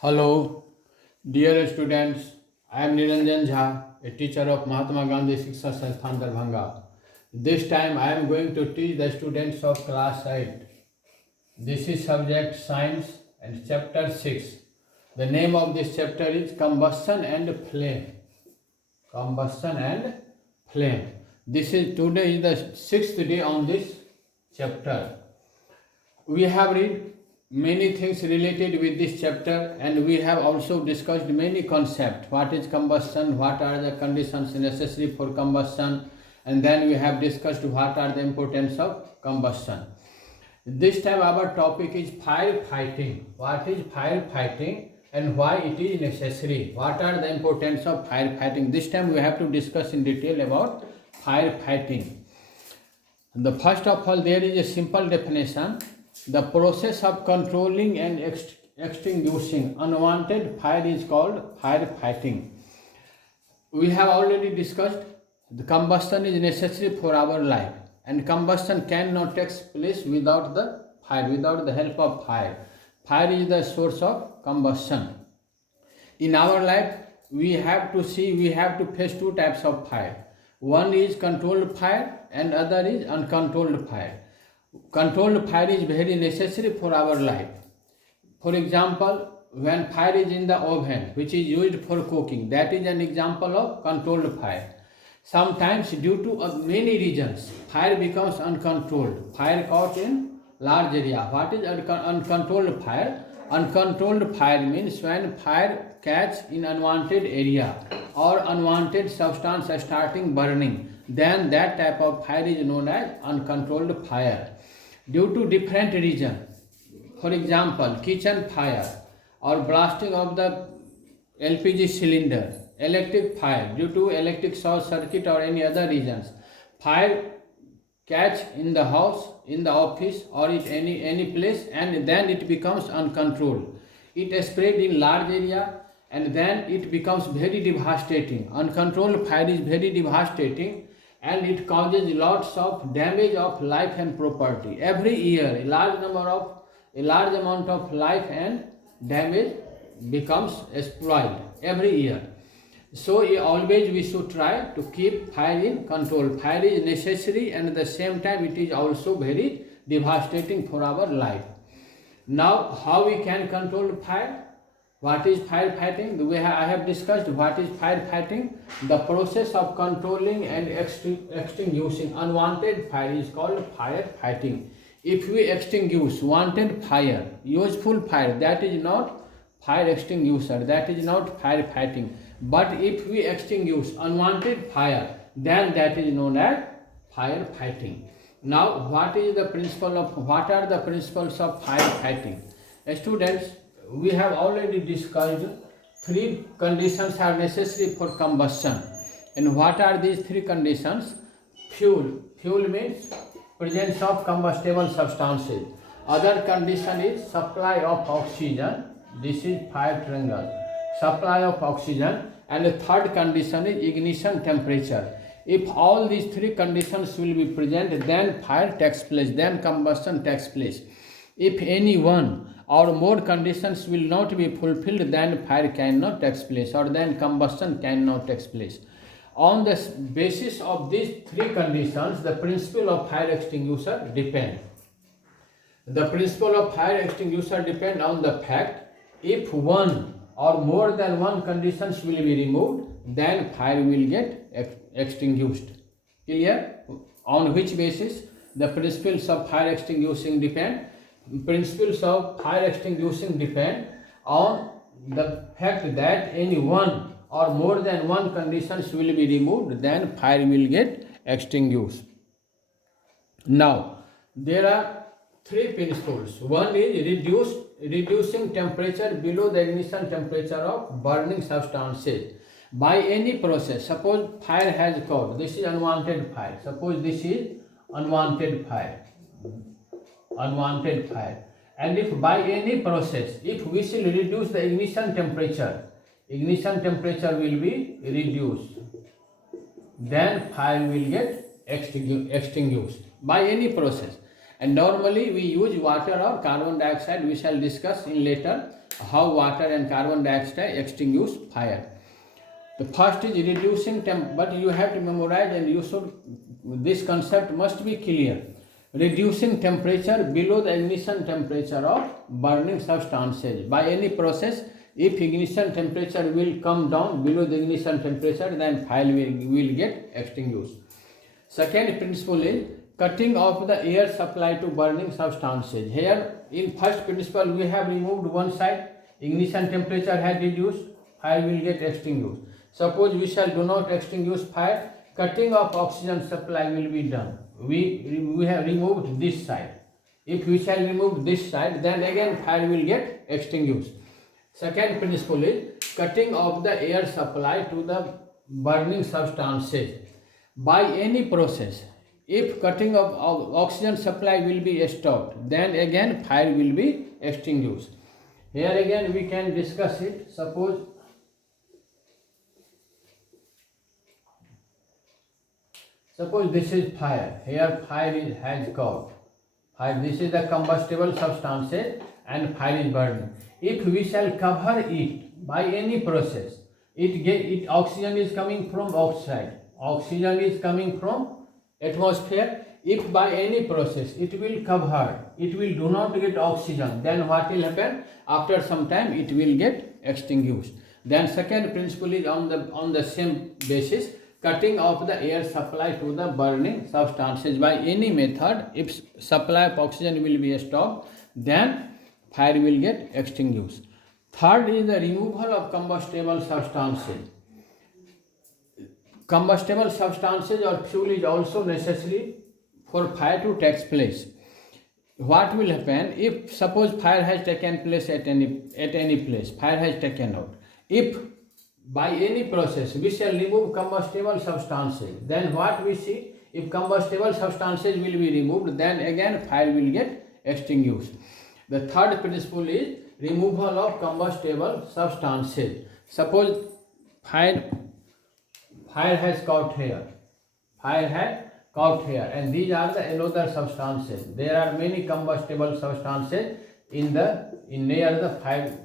Hello, dear students. I am Niranjan Jha, a teacher of Mahatma Gandhi Shiksha Sansthan Darbhanga. This time I am going to teach the students of class 8. This is subject science and chapter 6. The name of this chapter is Combustion and Flame. Combustion and Flame. Today is the sixth day on this chapter. We have read many things related with this chapter, and we have also discussed many concepts. What is combustion? What are the conditions necessary for combustion? And then we have discussed what are the importance of combustion. This time our topic is firefighting. What is firefighting and why it is necessary? What are the importance of firefighting? This time we have to discuss in detail about firefighting. The first of all, there is a simple definition. The process of controlling and extinguishing unwanted fire is called firefighting. We have already discussed the combustion is necessary for our life, and combustion cannot take place without the fire, without the help of fire. Fire is the source of combustion. In our life, we have to face two types of fire. One is controlled fire and other is uncontrolled fire. Controlled fire is very necessary for our life. For example, when fire is in the oven, which is used for cooking, that is an example of controlled fire. Sometimes, due to many reasons, fire becomes uncontrolled. Fire caught in large area. What is uncontrolled fire? Uncontrolled fire means when fire catch in unwanted area or unwanted substance starting burning, then that type of fire is known as uncontrolled fire. Due to different reasons, for example, kitchen fire or blasting of the LPG cylinder, electric fire due to electric short circuit or any other reasons, fire catch in the house, in the office or at any place, and then it becomes uncontrolled. It spread in large area and then it becomes very devastating. Uncontrolled fire is very devastating and it causes lots of damage of life and property. Every year, a large amount of life and damage becomes spoiled every year. So always we should try to keep fire in control. Fire is necessary and at the same time it is also very devastating for our life. Now, how we can control fire? What is firefighting? I have discussed what is firefighting. The process of controlling and extinguishing unwanted fire is called firefighting. If we extinguish wanted fire, useful fire, that is not fire extinguisher, that is not firefighting. But if we extinguish unwanted fire, then that is known as firefighting. Now, what are the principles of firefighting? Students, we have already discussed three conditions are necessary for combustion. And what are these three conditions? Fuel. Fuel means presence of combustible substances. Other condition is supply of oxygen. This is fire triangle. Supply of oxygen. And the third condition is ignition temperature. If all these three conditions will be present, then fire takes place, then combustion takes place. If any one or more conditions will not be fulfilled, then fire cannot take place or then combustion cannot take place. On the basis of these three conditions, the principle of fire extinguisher depend. The principle of fire extinguisher depend on the fact if one or more than one conditions will be removed, then fire will get extinguished. Clear? On which basis the principles of fire extinguishing depend? Principles of fire extinguishing depend on the fact that any one or more than one conditions will be removed, then fire will get extinguished. Now, there are three principles. One is reducing temperature below the ignition temperature of burning substances by any process. Suppose fire has caught. This is unwanted fire. Suppose this is unwanted fire. And if by any process, if we shall reduce the ignition temperature will be reduced, then fire will get extinguished by any process. And normally we use water or carbon dioxide, we shall discuss in later. how water and carbon dioxide extinguish fire. The first is reducing temp, but you have to memorize and you should, this concept must be clear. Reducing temperature below the ignition temperature of burning substances. By any process, if ignition temperature will come down below the ignition temperature, then fire will get extinguished. Second principle is cutting off the air supply to burning substances. Here, in first principle, we have removed one side, ignition temperature has reduced, fire will get extinguished. Suppose we shall do not extinguish fire, cutting off oxygen supply will be done. We have removed this side. If we shall remove this side, then again fire will get extinguished. Second principle is cutting off the air supply to the burning substances. By any process, if cutting of oxygen supply will be stopped, then again fire will be extinguished. Here again we can discuss it. Suppose this is fire. Here fire has caught. This is the combustible substances and fire is burning. If we shall cover it by any process, oxygen is coming from outside. Oxygen is coming from atmosphere. If by any process it will cover, it will do not get oxygen, then what will happen? After some time it will get extinguished. Then second principle is on the same basis, cutting off the air supply to the burning substances. By any method, if supply of oxygen will be stopped, then fire will get extinguished. Third is the removal of combustible substances. Combustible substances or fuel is also necessary for fire to take place. What will happen if suppose fire has taken place at any place, fire has taken out. If by any process we shall remove combustible substances, then what we see? If combustible substances will be removed, then again fire will get extinguished. The third principle is removal of combustible substances. Suppose fire has caught here. Fire has caught here, and these are the another substances. There are many combustible substances near the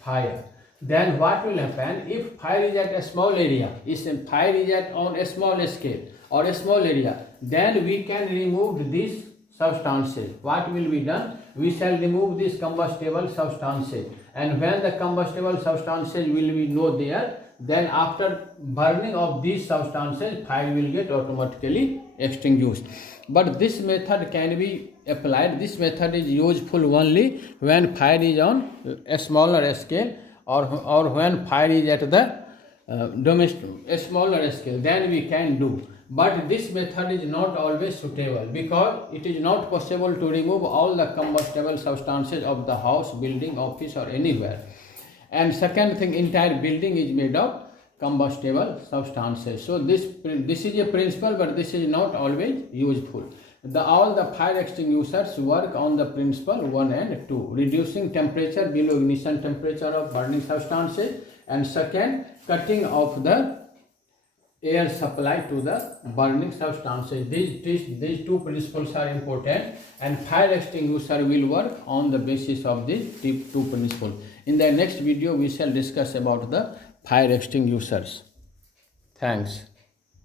fire. Then what will happen if fire is at a small area? If fire is on a small scale or a small area, then we can remove these substances. What will be done? We shall remove these combustible substances, and when the combustible substances will be no there, then after burning of these substances, fire will get automatically extinguished. But this method can be applied. This method is useful only when fire is on a smaller scale, or when fire is at the a smaller scale, then we can do. But this method is not always suitable, because it is not possible to remove all the combustible substances of the house, building, office or anywhere. And second thing, entire building is made of combustible substances. So this is a principle, but this is not always useful. All the fire extinguishers work on the principle 1 and 2, reducing temperature below ignition temperature of burning substances, and second, cutting off the air supply to the burning substances. These two principles are important, and fire extinguisher will work on the basis of these two principles. In the next video, we shall discuss about the fire extinguishers. Thanks.